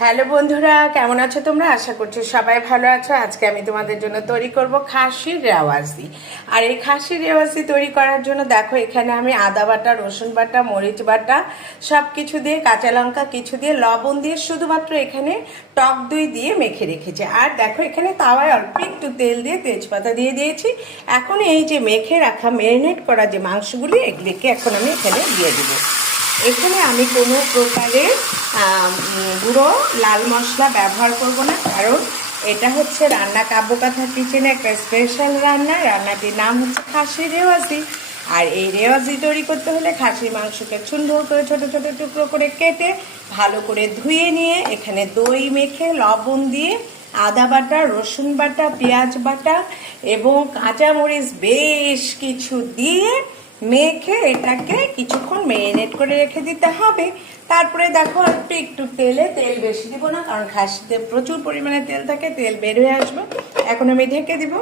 Hello বন্ধুরা, কেমন আছো তোমরা? আশা করছি সবাই ভালো আছো। আজকে আমি তোমাদের জন্য তৈরি করব খাসির রেওয়াজি। আর এই খাসির রেওয়াজি তৈরি করার জন্য দেখো, এখানে আমি আদা বাটা, রসুন বাটা, মরিচ বাটা সব কিছু দিয়ে, কাঁচা লঙ্কা কিছু দিয়ে, লবণ দিয়ে, শুধুমাত্র এখানে টক দই দিয়ে মেখে রেখেছি। আর দেখো, এখানে তাওয়ায় অল্প একটু তেল দিয়ে তেজপাতা দিয়ে দিয়েছি। এখন এই যে মেখে রাখা, ম্যারিনেট করা যে মাংসগুলি, এগুলিকে এখন আমি এখানে দিয়ে দেবো। এখানে আমি কোনো প্রকারের গুঁড়ো লাল মশলা ব্যবহার করব না, কারণ এটা হচ্ছে রান্না কাব্যকথা কিচেনে একটা স্পেশাল রান্নাটির নাম হচ্ছে খাসির রেওয়াজি। আর এই রেওয়াজি তৈরি করতে হলে খাসির মাংসকে সুন্দর করে ছোট ছোট টুকরো করে কেটে ভালো করে ধুয়ে নিয়ে এখানে দই মেখে লবণ দিয়ে আদা বাটা, রসুন বাটা, পেঁয়াজ বাটা এবং কাঁচামরিচ বেশ কিছু দিয়ে মেখে এটাকে কিছুক্ষণ ম্যারিনেট করে রেখে দিতে হবে। তারপরে দেখো, একটু তেল বেশি দিব না, কারণ খাসিতে প্রচুর পরিমাণে তেল থাকে, তেল বের হয়ে আসবে। এখন আমি ঢেকে দিব,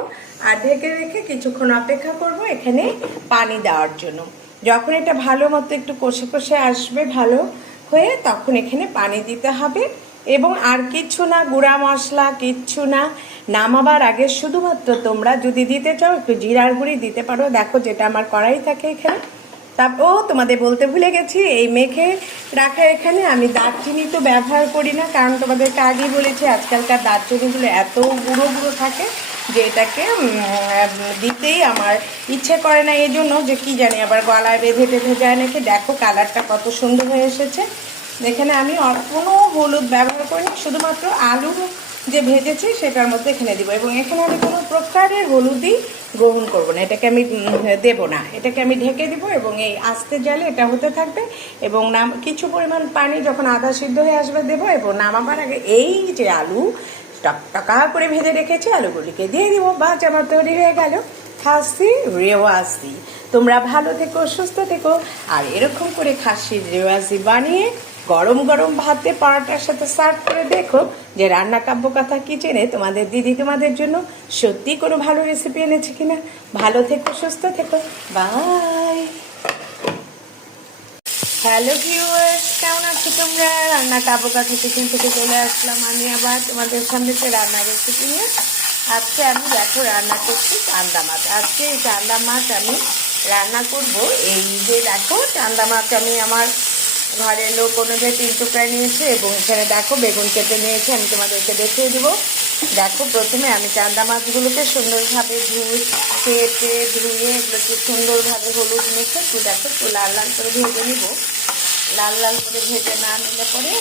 আর ঢেকে রেখে কিছুক্ষণ অপেক্ষা করব এখানে পানি দেওয়ার জন্য। যখন এটা ভালো মতো একটু কষে কষে আসবে ভালো হয়ে, তখন এখানে পানি দিতে হবে। এবং আর কিচ্ছু না, গুঁড়া মশলা কিচ্ছু না। নামাবার আগে শুধুমাত্র তোমরা যদি দিতে চাও একটু জিরার গুঁড়ি দিতে পারো। দেখো, যেটা আমার কড়াই থাকে এখানে। তারপর তোমাদের বলতে ভুলে গেছি, এই মেখে রাখা এখানে আমি দারচিনি তো ব্যবহার করি না, কারণ তোমাদেরকে আগেই বলেছি আজকালকার দারচিনিগুলো এত গুঁড়ো গুঁড়ো থাকে যে এটাকে দিতেই আমার ইচ্ছে করে না। এই জন্য যে কি জানি আবার গলায় বেঁধে টেঁধে যায় নাকি। দেখো কালারটা কত সুন্দর হয়ে এসেছে। এখানে আমি কোনো হলুদ ব্যবহার করিনি, শুধুমাত্র আলু যে ভেজেছি সেটার মধ্যে এখানে দিব। এবং এখানে আমি কোনো প্রকারের হলুদই গ্রহণ করব না, এটাকে আমি দেব না। এটাকে আমি ঢেকে দিব এবং এই আস্তে জালে এটা হতে থাকবে। এবং কিছু পরিমাণ পানি যখন আধা সিদ্ধ হয়ে আসবে দেবো। এবং নামাবার আগে এই যে আলু টকটকা করে ভেজে রেখেছি, আলুগুলিকে দিয়ে দিব। বা আমার তৈরি হয়ে গেল খাসির রেওয়াজি। তোমরা ভালো থেকো, সুস্থ থেকো। আর এরকম করে খাসির রেওয়াজি বানিয়ে গরম গরম ভাতে পরোটার সাথে সার্ভ করে দেখো যে রান্না কাব্যকথা কিচেনে তোমাদের দিদি তোমাদের জন্য সত্যি কোনো ভালো রেসিপি এনেছে কিনা। ভালো থেকো, সুস্থ থেকো, বাই। হ্যালো ভিউয়ার্স, কেমন আছো তোমরা? রান্না কাব্যকথা কিচেন থেকে চলে আসলাম আমি আবার তোমাদের সামনে রান্নার রেসিপি নিয়ে। আজকে আমি দেখো রান্না করছি চান্দা মাছ। আজকে এই চান্দা মাছ আমি রান্না করব। এই যে দেখো, চান্দা মাছ আমি আমার ঘরের লোক অনুযায়ী 3 টুকরা নিয়েছে। এবং এখানে দেখো বেগুন কেটে নিয়েছে, আমি তোমাদেরকে দেখিয়ে দেবো। দেখো, প্রথমে আমি চান্দা মাছগুলোকে সুন্দরভাবে কেটে ধুয়ে এগুলোকে সুন্দরভাবে হলুদ মেখে দেখো একটু লাল লাল করে ভেজে নিব। লাল লাল করে ভেজে না নিলে পরে